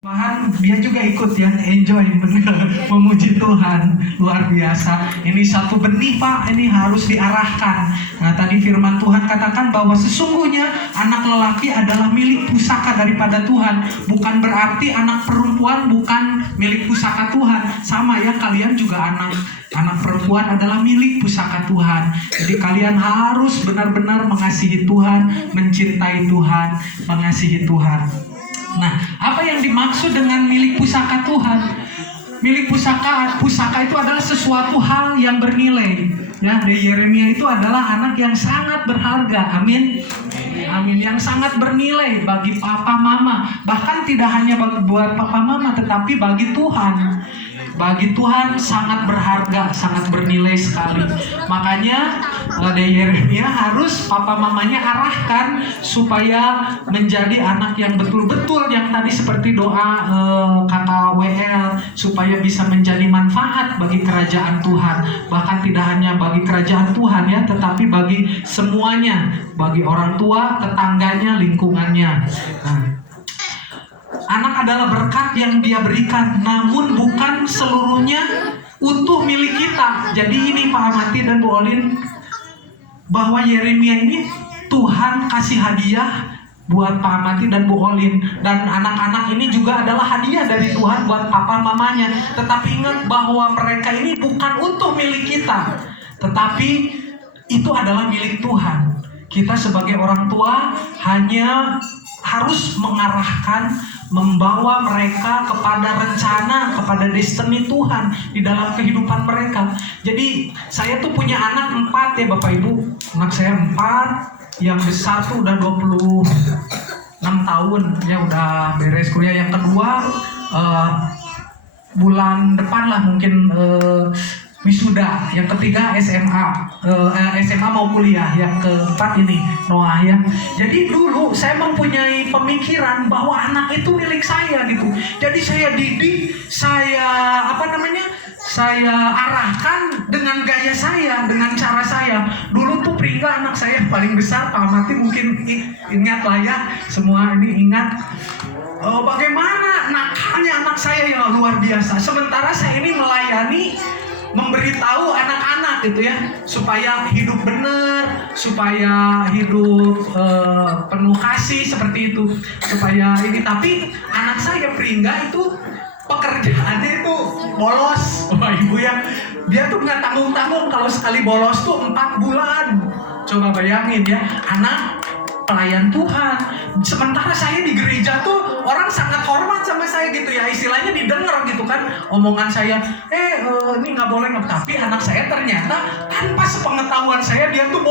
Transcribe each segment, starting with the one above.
Malahan dia juga ikut ya, enjoy bener, memuji Tuhan, luar biasa. Ini satu benih Pak, ini harus diarahkan. Nah tadi firman Tuhan katakan bahwa sesungguhnya anak lelaki adalah milik pusaka daripada Tuhan. Bukan berarti anak perempuan bukan milik pusaka Tuhan. Sama ya, kalian juga anak perempuan adalah milik pusaka Tuhan. Jadi kalian harus benar-benar mengasihi Tuhan, mencintai Tuhan, mengasihi Tuhan. Nah, apa yang dimaksud dengan milik pusaka Tuhan? Milik pusaka itu adalah sesuatu hal yang bernilai. Ya, dari Yeremia itu adalah anak yang sangat berharga. Amin. Amin. Yang sangat bernilai bagi papa mama. Bahkan tidak hanya buat papa mama, tetapi bagi Tuhan. Bagi Tuhan sangat berharga, sangat bernilai sekali. Makanya dari Yeremia harus papa mamanya arahkan supaya menjadi anak yang betul-betul yang tadi seperti doa kakak WL, supaya bisa menjadi manfaat bagi kerajaan Tuhan. Bahkan tidak hanya bagi kerajaan Tuhan ya, tetapi bagi semuanya, bagi orang tua, tetangganya, lingkungannya. Nah, anak adalah berkat yang Dia berikan, namun bukan seluruhnya utuh milik kita. Jadi ini Pak Amati dan Bu Olin, bahwa Yeremia ini Tuhan kasih hadiah buat Pak Amati dan Bu Olin. Dan anak-anak ini juga adalah hadiah dari Tuhan buat papa mamanya. Tetapi ingat bahwa mereka ini bukan utuh milik kita, tetapi itu adalah milik Tuhan. Kita sebagai orang tua hanya harus mengarahkan, membawa mereka kepada rencana, kepada destiny Tuhan di dalam kehidupan mereka. Jadi saya tuh punya anak 4 ya Bapak Ibu. Anak saya 4, yang besar tuh udah 26 tahun ya, udah beres kuliah. Yang kedua bulan depan lah mungkin wisuda. Yang ketiga SMA mau kuliah. Yang keempat ini Noah ya. Jadi dulu saya mempunyai pemikiran bahwa anak itu milik saya gitu. Jadi saya didik, saya arahkan dengan gaya saya, dengan cara saya. Dulu tuh Pringga anak saya paling besar, Pak Amati mungkin ingat lah ya, semua ini ingat. Bagaimana nakalnya anak saya yang luar biasa. Sementara saya ini melayani, memberitahu anak-anak gitu ya, supaya hidup benar, supaya hidup penuh kasih seperti itu, supaya ini. Tapi anak saya Pringga itu pekerjaannya itu bolos, Bapak Ibu ya. Dia tuh nggak tanggung-tanggung, kalau sekali bolos tuh 4 bulan. Coba bayangin ya, anak pelayan Tuhan. Sementara saya di gereja tuh orang sangat hormat sama saya gitu ya, istilahnya didengar gitu kan omongan saya, ini nggak boleh. Tapi anak saya ternyata tanpa sepengetahuan saya dia tuh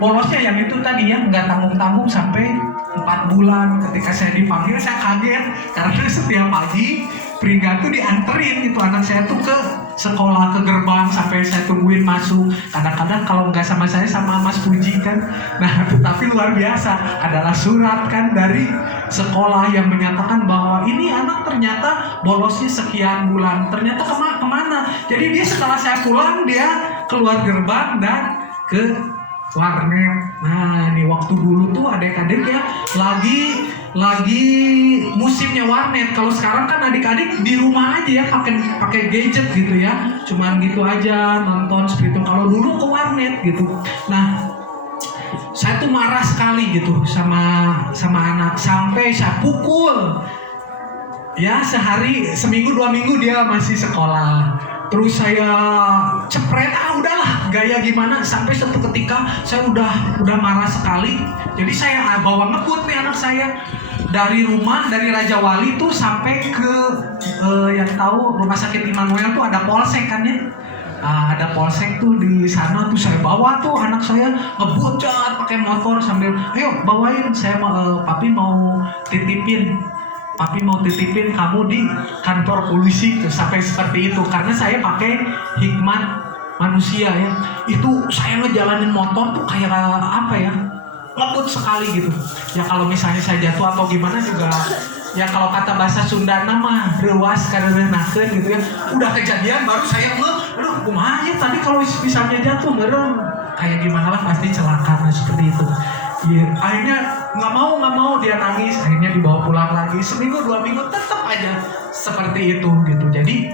bolosnya yang itu tadi ya, nggak tanggung-tanggung sampai 4 bulan. Ketika saya dipanggil saya kaget, karena setiap pagi Pringga tuh dianterin itu anak saya tuh ke sekolah, ke gerbang, sampai saya tungguin masuk. Kadang-kadang kalau nggak sama saya, sama Mas Puji kan. Nah, tetapi luar biasa, adalah surat kan dari sekolah yang menyatakan bahwa ini anak ternyata bolosnya sekian bulan. Ternyata kemana? Jadi dia setelah saya pulang, dia keluar gerbang dan ke warnet. Nah, ini waktu dulu tuh adik-adik ya lagi musimnya warnet. Kalau sekarang kan adik-adik di rumah aja ya, pakai gadget gitu ya, cuman gitu aja nonton seperti itu. Kalau dulu ke warnet gitu. Nah, saya tuh marah sekali gitu sama anak, sampai saya pukul ya, seminggu 2 minggu dia masih sekolah. Terus saya cepret, udahlah gaya gimana. Sampai suatu ketika saya udah marah sekali. Jadi saya bawa ngebut nih anak saya dari rumah, dari Raja Wali tuh sampai ke yang tahu rumah sakit Immanuel tuh ada polsek kan ya. Ada polsek tuh di sana tuh, saya bawa tuh anak saya ngebut pakai motor sambil, ayo bawain, saya papi mau titipin kamu di kantor polisi tuh, sampai seperti itu. Karena saya pakai hikmat manusia ya. Itu saya ngejalanin motor tuh kayak apa ya, ngebut sekali gitu. Ya kalau misalnya saya jatuh atau gimana juga, ya kalau kata bahasa Sunda nama rewas kareunakeun gitu ya. Udah kejadian baru saya aduh kumaha ya tadi kalau misalnya jatuh kayak gimana lah, pasti celaka. Nah, seperti itu. Iya, akhirnya nggak mau dia nangis, akhirnya dibawa pulang lagi, seminggu 2 minggu tetap aja seperti itu gitu. Jadi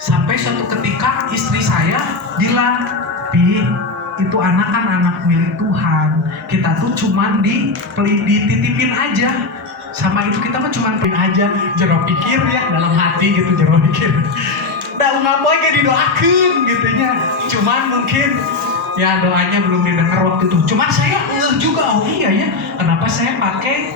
sampai suatu ketika istri saya bilang, Pi, itu anak kan anak milik Tuhan, kita tuh cuman dititipin aja, sama itu kita mah cuman pilih aja, jero pikir ya dalam hati gitu, jero pikir. Dan ngapain gak didoakan gitunya, cuman mungkin ya doanya belum didengar waktu itu. Cuman saya juga, oh iya ya, kenapa saya pakai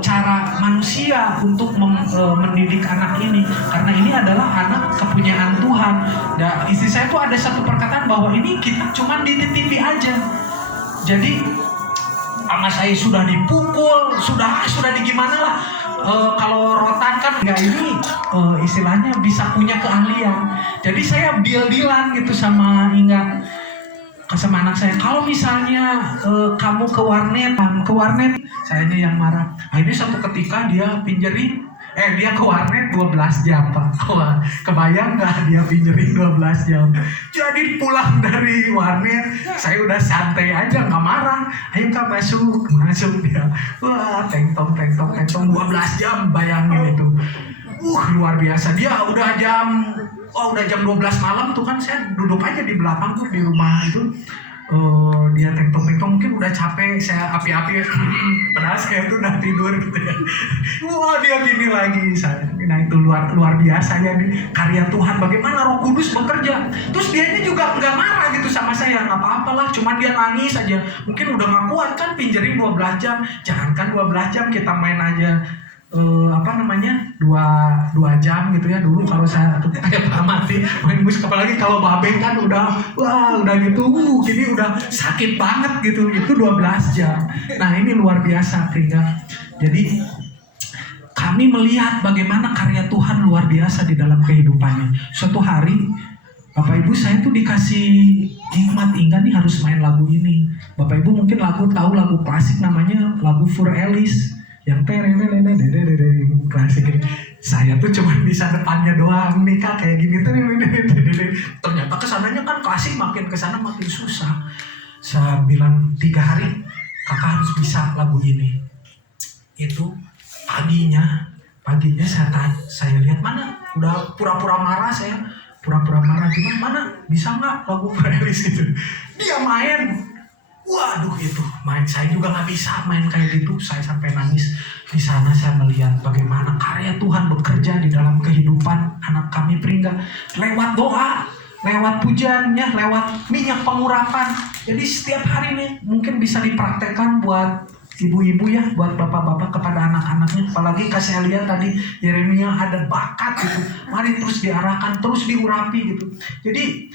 cara manusia untuk mendidik anak ini, karena ini adalah anak kepunyaan Tuhan. Dan istri saya tuh ada satu perkataan bahwa ini kita cuman dititipi aja. Jadi sama saya sudah dipukul, sudah di gimana lah. Kalau rotan kan nggak ini istilahnya bisa punya keahlian. Jadi saya deal-dealan gitu sama anak saya. Kalau misalnya kamu ke warnet, sayanya yang marah. Akhirnya satu ketika dia dia ke warnet 12 jam Pak. Wah, kebayang nggak dia pinjerin 12 jam. Jadi pulang dari warnet, saya udah santai aja, nggak marah. Ayo Kak masuk dia. Wah, teng-tong 12 jam, bayangin itu. Luar biasa. Dia udah jam 12 malam tuh kan, saya duduk aja di belakang tuh di rumah itu. Dia tengtong mungkin udah capek, saya api-api padahal saya tuh udah tidur gitu ya. Wah, dia gini lagi saya. Nah itu luar biasa ya nih, karya Tuhan, bagaimana Roh Kudus bekerja. Terus dianya juga nggak marah gitu sama saya, nggak apa-apa lah, cuma dia nangis aja. Mungkin udah nggak kuat kan pinjerin 12 jam, jangankan 12 jam, kita main aja 2 jam gitu ya. Dulu kalau saya tuh kayak mati main musik, apalagi kalau babeng kan udah gitu, gini udah sakit banget gitu, itu 12 jam. Nah ini luar biasa Pringga. Jadi kami melihat bagaimana karya Tuhan luar biasa di dalam kehidupannya. Suatu hari Bapak Ibu saya tuh dikasih hikmat, Inga nih harus main lagu ini. Bapak Ibu mungkin tahu lagu klasik namanya lagu Fur Ellis yang klasik. Saya tuh cuma bisa depannya doang nih Kak, kayak gini tuh. Ternyata kesananya kan klasik, makin kesana makin susah. Saya bilang 3 hari Kakak harus bisa lagu ini. Itu paginya saya lihat mana, udah pura-pura marah gimana, mana bisa nggak lagu playlist gitu. Dia main. Waduh, itu main, saya juga nggak bisa main kayak gitu. Saya sampai nangis. Di sana saya melihat bagaimana karya Tuhan bekerja di dalam kehidupan anak kami Pringga, lewat doa, lewat pujiannya, lewat minyak pengurapan. Jadi setiap hari nih mungkin bisa dipraktekkan buat ibu-ibu ya, buat bapak-bapak kepada anak-anaknya. Apalagi saya lihat tadi Yeremia ada bakat gitu, mari terus diarahkan, terus diurapi gitu. Jadi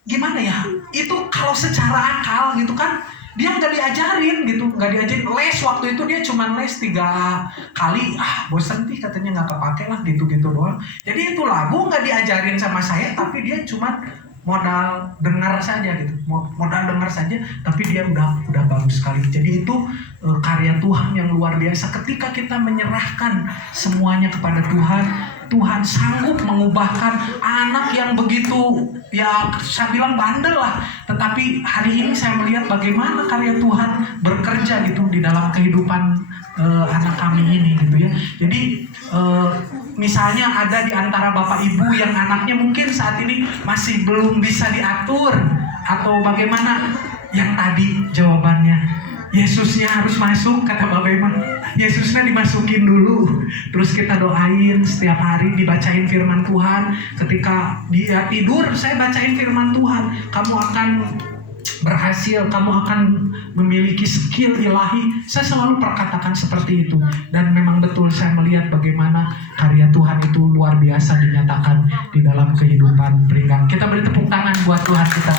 gimana ya, itu kalau secara akal gitu kan dia nggak diajarin gitu, nggak diajarin les. Waktu itu dia cuma les 3 kali, bosan nih katanya, nggak kepake lah gitu doang. Jadi itu lagu nggak diajarin sama saya, tapi dia cuma modal dengar saja gitu, tapi dia udah bagus sekali. Jadi itu karya Tuhan yang luar biasa. Ketika kita menyerahkan semuanya kepada Tuhan, Tuhan sanggup mengubahkan anak yang begitu, ya saya bilang bandel lah. Tetapi hari ini saya melihat bagaimana karya Tuhan bekerja gitu di dalam kehidupan anak kami ini gitu ya. Jadi misalnya ada di antara bapak ibu yang anaknya mungkin saat ini masih belum bisa diatur atau bagaimana, yang tadi jawabannya Yesusnya harus masuk, kata Bapak Ibu. Yesusnya dimasukin dulu, terus kita doain setiap hari, dibacain firman Tuhan. Ketika dia tidur, saya bacain firman Tuhan. Kamu akan berhasil, kamu akan memiliki skill ilahi. Saya selalu perkatakan seperti itu. Dan memang betul saya melihat bagaimana karya Tuhan itu luar biasa dinyatakan di dalam kehidupan Pringgang. Kita beri tepuk tangan buat Tuhan kita.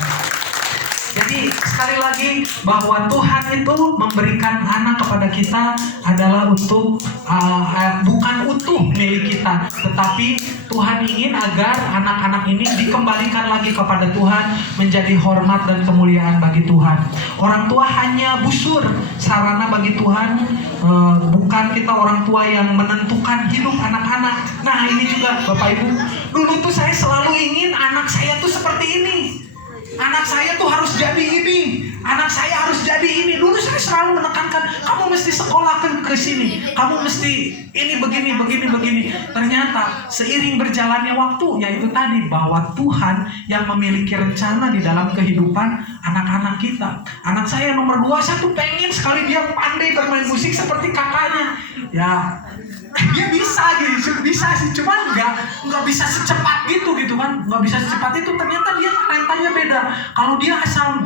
Jadi sekali lagi bahwa Tuhan itu memberikan anak kepada kita adalah untuk bukan utuh milik kita, tetapi Tuhan ingin agar anak-anak ini dikembalikan lagi kepada Tuhan, menjadi hormat dan kemuliaan bagi Tuhan. Orang tua hanya busur, sarana bagi Tuhan, bukan kita orang tua yang menentukan hidup anak-anak. Nah ini juga Bapak Ibu, dulu tuh saya selalu ingin anak saya tuh seperti ini. Anak saya tuh harus jadi ini, anak saya harus jadi ini. Dulu saya selalu menekankan, kamu mesti sekolah ke sini, kamu mesti ini begini. Ternyata seiring berjalannya waktu, yaitu tadi bahwa Tuhan yang memiliki rencana di dalam kehidupan anak-anak kita. Anak saya nomor 2, saya tuh pengen sekali dia pandai bermain musik seperti kakaknya. Ya, dia bisa sih, cuman nggak bisa secepat gitu kan, nggak bisa secepat itu. Ternyata dia talentanya beda. Kalau dia asal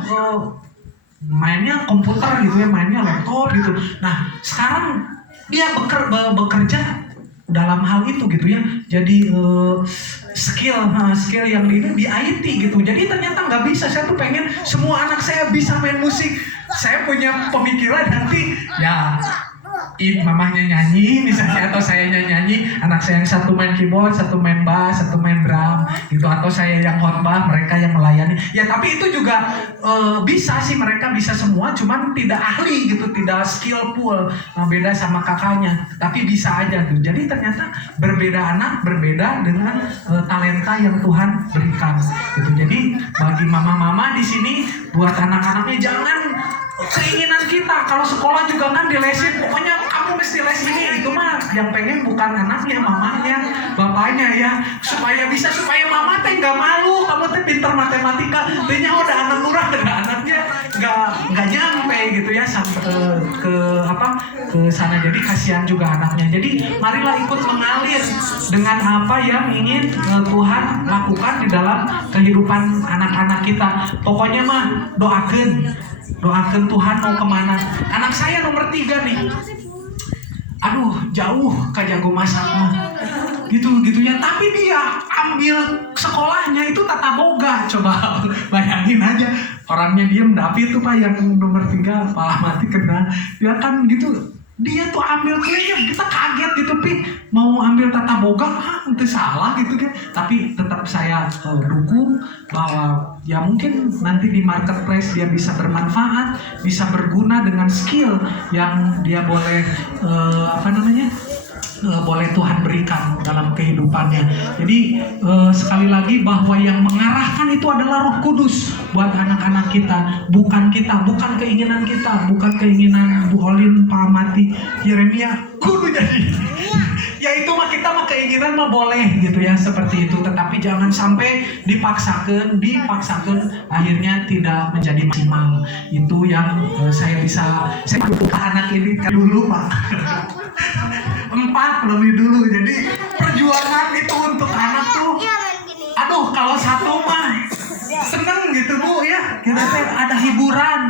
mainnya komputer gitu ya, mainnya laptop gitu. Nah sekarang dia bekerja dalam hal itu gitu ya. Jadi skill yang di IT gitu. Jadi ternyata nggak bisa. Saya tuh pengen semua anak saya bisa main musik. Saya punya pemikiran nanti ya, mamahnya nyanyi misalnya, atau saya nyanyi, anak saya yang satu main keyboard, satu main bass, satu main drum gitu, atau saya yang khotbah, mereka yang melayani. Ya tapi itu juga bisa sih, mereka bisa semua, cuman tidak ahli gitu, tidak skillful. Beda sama kakaknya, tapi bisa aja gitu. Jadi ternyata berbeda anak, berbeda dengan talenta yang Tuhan berikan gitu. Jadi bagi mama-mama di sini, buat anak-anaknya, jangan keinginan kita kalau sekolah juga kan dilesin, pokoknya kamu mesti les ini, itu mah yang pengen bukan anaknya, mamanya, bapaknya ya, supaya mama teh nggak malu, kamu teh pintar matematika, tehnya udah anak murah, ada anaknya nggak nyampe gitu ya sampai ke sana. Jadi kasihan juga anaknya. Jadi marilah ikut mengalir dengan apa yang ingin Tuhan lakukan di dalam kehidupan anak-anak kita. Pokoknya mah doakan Tuhan mau kemana. Anak saya nomor 3 nih, aduh jauh ke jago masak mah gitu ya, tapi dia ambil sekolahnya itu tata boga. Coba bayangin aja, orangnya diem, tapi itu Pak yang nomor 3 Pak mati kena dia kan gitu. Dia tuh ambil kuliah, kita kaget gitu, Pi mau ambil tata boga, itu salah gitu kan. Tapi tetap saya dukung bahwa ya mungkin nanti di marketplace dia bisa bermanfaat, bisa berguna dengan skill yang dia boleh boleh Tuhan berikan dalam kehidupannya. Jadi sekali lagi bahwa yang mengarahkan itu adalah Roh Kudus buat anak-anak kita, bukan keinginan kita, bukan keinginan Bu Olin, Pak Mati, Yeremia kudu jadi. Ya itu mah kita mah keinginan mah boleh gitu ya, seperti itu, tetapi jangan sampai dipaksakan akhirnya tidak menjadi maksimal. Itu yang saya dukung anak ini kan dulu Pak. 4 lebih dulu. Jadi perjuangan itu untuk anak tuh, aduh kalau 1 mah seneng gitu Bu ya, kita ada hiburan.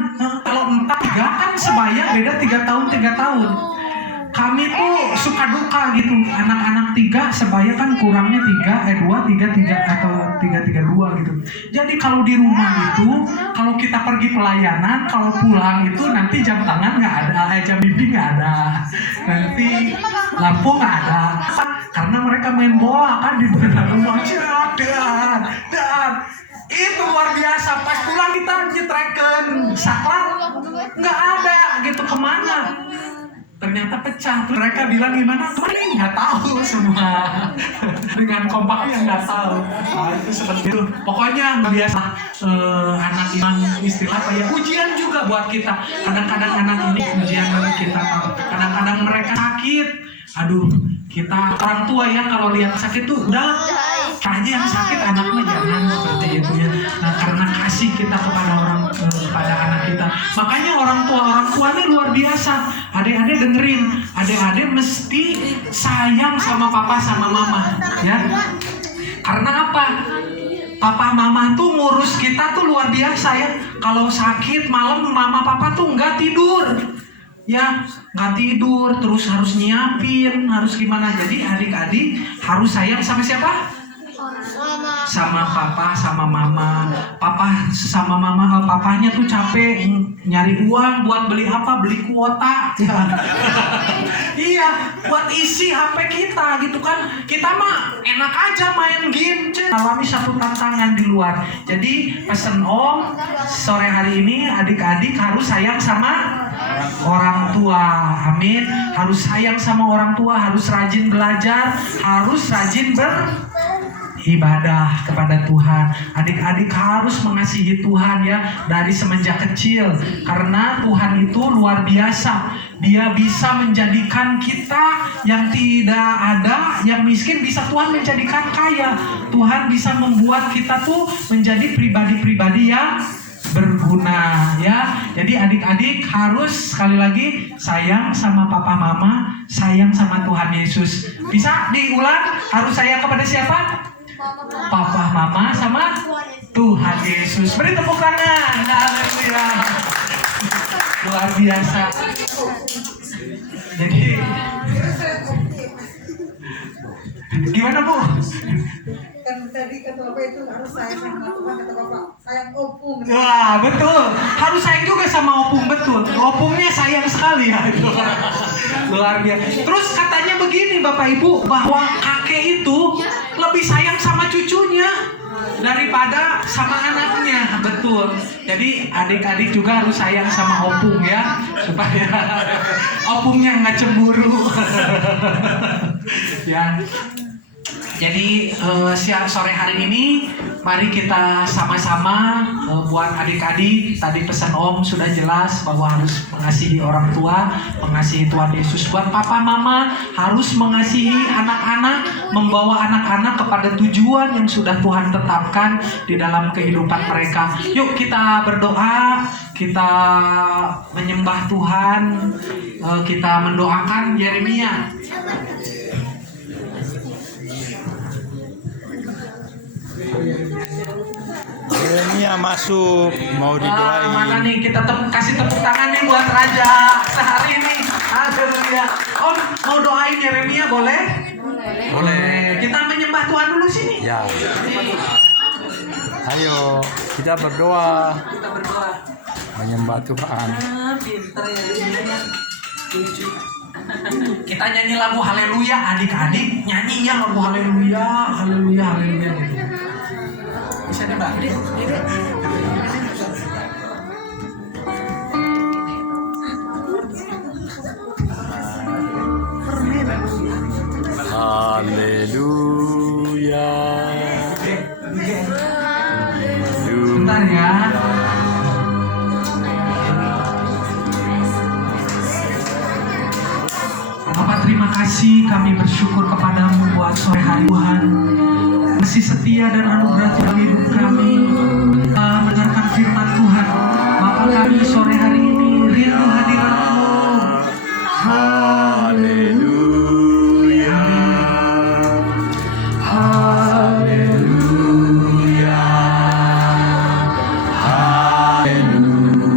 Kalau 4, 3 kan sebaya beda 3 tahun. Kami tuh suka duka gitu, anak-anak 3 sebaya kan kurangnya 2, 3 atau 3 gitu. Jadi kalau di rumah itu, kalau kita pergi pelayanan, kalau pulang itu nanti jam tangan nggak ada, jam bimbing nggak ada, nanti lampu nggak ada, karena mereka main bola kan di dalam rumah. Dan itu luar biasa. Pas pulang kita nyetreken saklar nggak ada gitu, kemana? Ternyata pecah. Mereka bilang gimana? Kemarin nggak tahu semua. Dengan kompaknya nggak tahu. Itu seperti itu. Pokoknya biasa anak yang istilah apa ya, ujian juga buat kita. Kadang-kadang anak ini ujian bagi kita. Kadang-kadang mereka sakit. Aduh, kita orang tua ya kalau lihat sakit tuh udah aja yang sakit, anaknya jangan seperti itu ya. Nah karena kasih kita kepada anak kita, makanya orang tua ini luar biasa. Adik-adik dengerin, adik-adik mesti sayang sama papa sama mama ya. Karena apa? Papa mama tuh ngurus kita tuh luar biasa ya. Kalau sakit malam mama papa tuh nggak tidur. Ya, nggak tidur, terus harus nyiapin, harus gimana. Jadi adik-adik harus sayang sama siapa? Sama papa, sama mama. Papa sama mama, papanya tuh capek nyari uang buat beli apa? Beli kuota. Iya, buat isi HP kita gitu kan. Kita mah enak aja main game. Alami satu tantangan di luar. Jadi pesen Om, sore hari ini adik-adik harus sayang sama orang tua. Amin. Harus sayang sama orang tua, harus rajin belajar, harus rajin ibadah kepada Tuhan. Adik-adik harus mengasihi Tuhan ya dari semenjak kecil, karena Tuhan itu luar biasa. Dia bisa menjadikan kita yang tidak ada, yang miskin, bisa Tuhan menjadikan kaya. Tuhan bisa membuat kita tuh menjadi pribadi-pribadi yang berguna ya. Jadi adik-adik harus sekali lagi sayang sama papa mama, sayang sama Tuhan Yesus. Bisa diulang, harus sayang kepada siapa? Papa mama sama Tuhan Yesus. Beri tepuk tangan. Haleluya. Luar biasa. Jadi gimana Bu? Kan tadi kata Bapak itu harus sayang sama Tuhan, kata Bapak sayang opung. Wah betul, harus sayang juga sama opung, betul. Opungnya sayang sekali ya. Luar biasa. Terus katanya begini Bapak Ibu, bahwa kakek itu lebih sayang sama cucunya daripada sama anaknya, betul. Jadi adik-adik juga harus sayang sama opung ya, supaya opungnya nggak cemburu. Ya. Jadi sore hari ini mari kita sama-sama buat adik-adik. Tadi pesan Om sudah jelas bahwa harus mengasihi orang tua, mengasihi Tuhan Yesus. Buat papa mama harus mengasihi anak-anak, membawa anak-anak kepada tujuan yang sudah Tuhan tetapkan di dalam kehidupan mereka. Yuk kita berdoa, kita menyembah Tuhan, kita mendoakan Yeremia. Yeremia masuk, mau didoain. Mana nih, kita kasih tepuk tangan nih buat Raja sehari ini. Haleluya. Om mau doain Yeremia boleh? Boleh. Kita menyembah Tuhan dulu sini. Ya. Ayo kita berdoa. Kita berdoa. Menyembah Tuhan. Pintar Yeremia. Lucu. Kita nyanyi lagu Haleluya, adik-adik nyanyi ya lagu Haleluya, Haleluya, Haleluya gitu. Bisa dibantu, Dede. Haleluya. Bentar ya. Bapak terima kasih, kami bersyukur kepadamu buat sore hari Tuhan. Kasih setia dan anugerah dalam hidup kami. Kita mendengarkan firman Tuhan. Bapak kami sore hari ini rindu hadirat-Mu. Haleluya. Haleluya. Haleluya.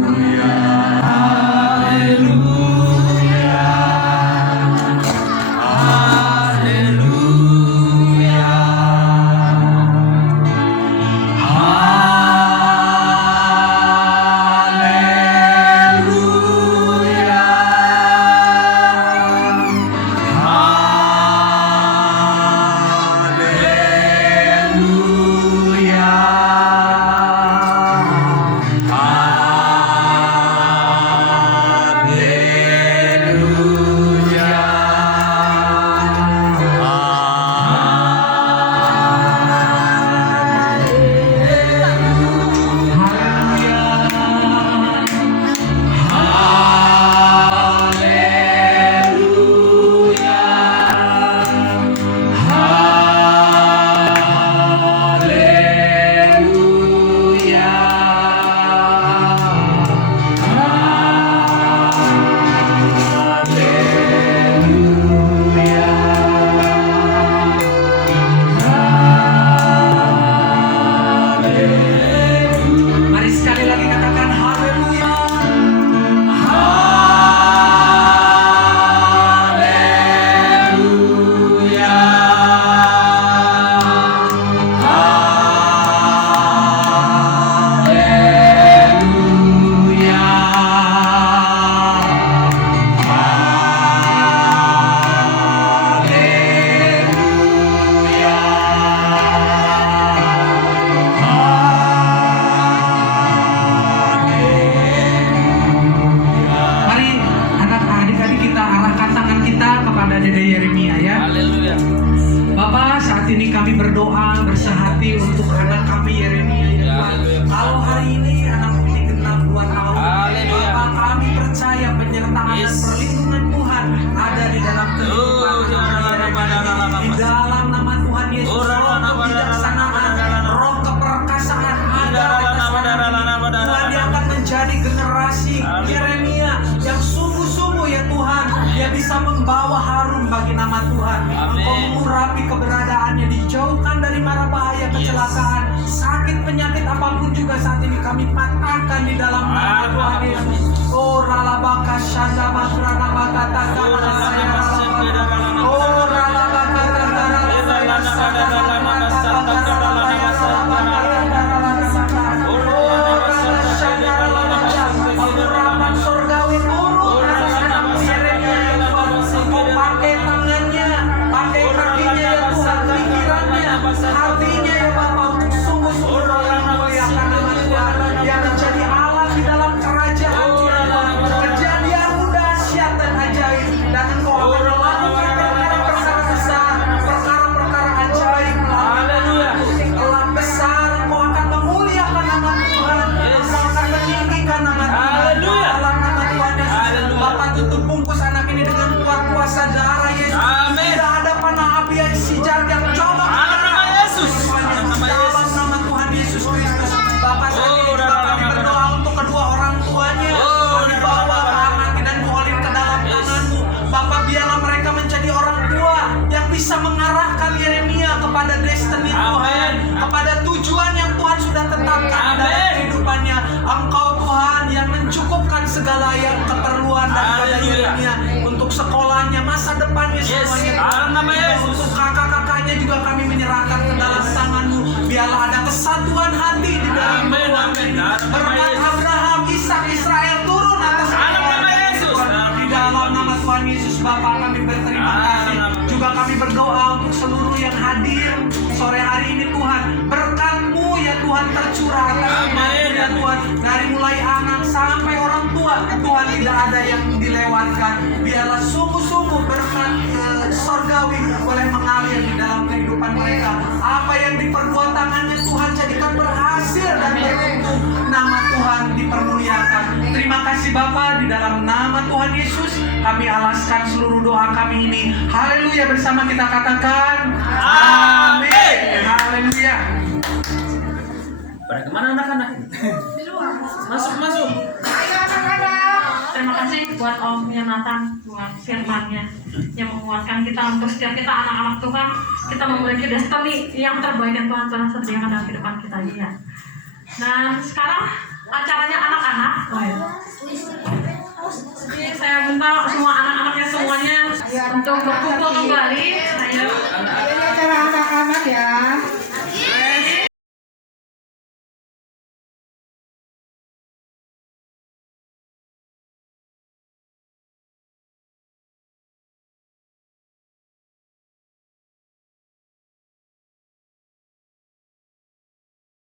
Bapak, saat ini kami berdoa bersehati untuk anak kami Yeremia ya Tuhan. Kalau hari ini anak ini genap 2 tahun, Bapak kami percaya penyertaan dan perlindungan Tuhan ada di dalam kehidupan anak Yeremia. Di dalam nama Tuhan Yesus, roh kebijaksanaan, roh keperkasaan ada atas anak ini. Tuhan, dia akan menjadi generasi Yeremia yang sungguh-sungguh ya Tuhan, dia bisa membawa harum bagi nama Tuhan. Engkau mengurapi keberadaannya, dijauhkan dari mara bahaya, kecelakaan, sakit, penyakit apapun juga saat ini kami patahkan di dalam nama Tuhan Yesus. Oh ralabaka shanda makrana bakata kala saya ralabaka. Oh ralabaka kala saya shanda makrana bakata kala saya ralabaka. Oh ralabaka shanda ralabaka. Pengurapan surgawi turun atas anak Yeremia ya Tuhan. Engkau pakai tangannya, pakai kakinya ya Tuhan, pikirannya, hatinya ya Bapa, untuk sungguh-sungguh memuliakan nama Tuhan. Dia menjadi Allah di dalam kerajaan ya Tuhan. Kejadianmu dahsyat dan ajaib, dan Engkau akan melakukan perkara-perkara besar, perkara-perkara ajaib melalui telah besar. Engkau akan memuliakan nama Tuhan, Engkau akan meninggikan nama Tuhan dalam nama Tuhan Yesus. Bapak tutup bungkus anak ini dengan kuasa darah Yesus. Tidak ada panah api yang sijar yang coba dalam nama Tuhan Yesus Kristus. Bapak saat ini juga kami berdoa untuk kedua orang tuanya. Kami bawa Pak Amati dan Bu Olin ke dalam tangan-Mu. Bapak, biarlah mereka menjadi orang tua yang bisa mengarahkan Yeremia kepada destiny Tuhan, kepada tujuan yang Tuhan sudah tetapkan dalam kehidupannya. Engkau Tuhan yang mencukupkan segala yang keperluan daripada Yeremia untuk sekolahnya, masa depannya semuanya. Untuk kakak-kakaknya juga kami menyerahkan ke dalam tangan-Mu. Biarlah ada kesatuan hati di dalam keluarga ini. Berkat Abraham, Ishak, Israel turun atas di dalam nama Tuhan Yesus. Bapak, kami berterima kasih. Juga kami berdoa untuk seluruh yang hadir sore hari ini Tuhan. Berkat-Mu ya Tuhan tercurah atas umat-Mu ya Tuhan. Dari mulai anak sampai orang tua, Tuhan tidak ada yang dilewatkan. Biarlah sungguh-sungguh berkat sorgawi boleh mengalir di dalam kehidupan mereka. Apa yang diperbuat tangannya Tuhan jadikan berhasil dan beruntung. Nama Tuhan dipermuliakan. Terima kasih Bapa, di dalam nama Tuhan Yesus kami alaskan seluruh doa kami ini. Haleluya, bersama kita katakan amin. Haleluya. Pada kemana anak-anak? Masuk. Terima kasih buat Om Yonatan, buat firman-Nya yang menguatkan kita untuk setiap kita anak-anak Tuhan, kita memiliki destiny yang terbaik yang Tuhan telah sediakan dalam kehidupan kita ya. Dan sekarang acaranya anak-anak. Jadi saya minta semua anak-anaknya semuanya untuk berkumpul kembali